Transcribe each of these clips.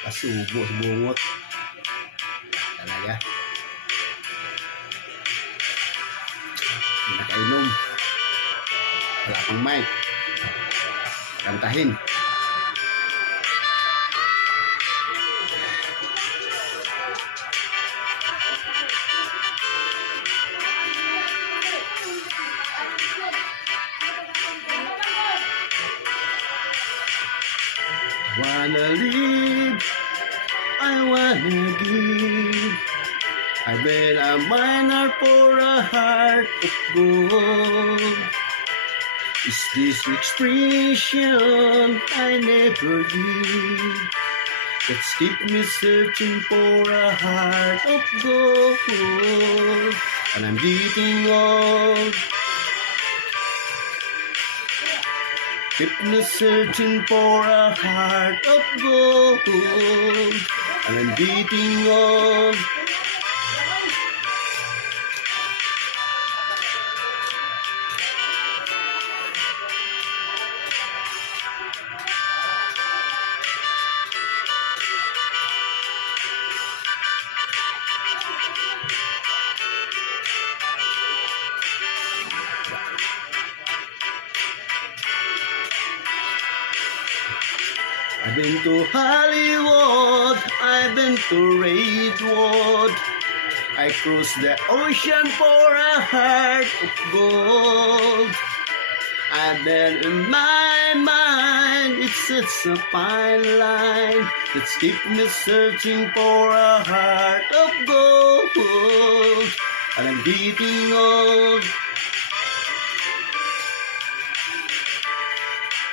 Kasubo sa bungot. Talaga. Hindi nakainom. Wala pang mic. Kantahin. Wanna live, I wanna give. I've been a miner for a heart of gold. Is this expression I never give? Let's keep me searching for a heart of gold. And I'm getting old. Keep me searching for a heart of gold. And I'm getting old. I've been to Hollywood, I've been to Redwood. I crossed the ocean for a heart of gold. And then in my mind, it sets a fine line that's keep me searching for a heart of gold. And I'm getting old.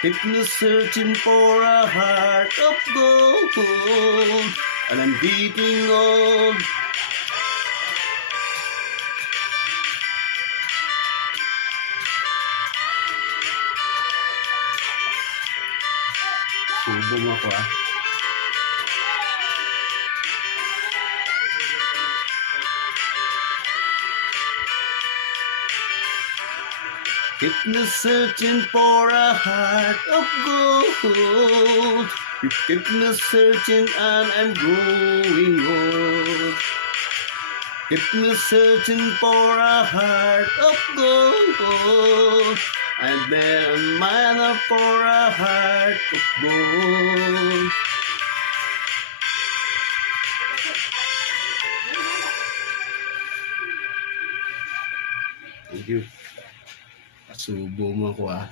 Keep me searching for a heart of gold. And I'm getting old. Subo mo ako ah. Keep me searching for a heart of gold. You keep me searching and I'm growing old. Keep me searching for a heart of gold. I've been a miner for a heart of gold. Thank you. Kasubo mo ako ah.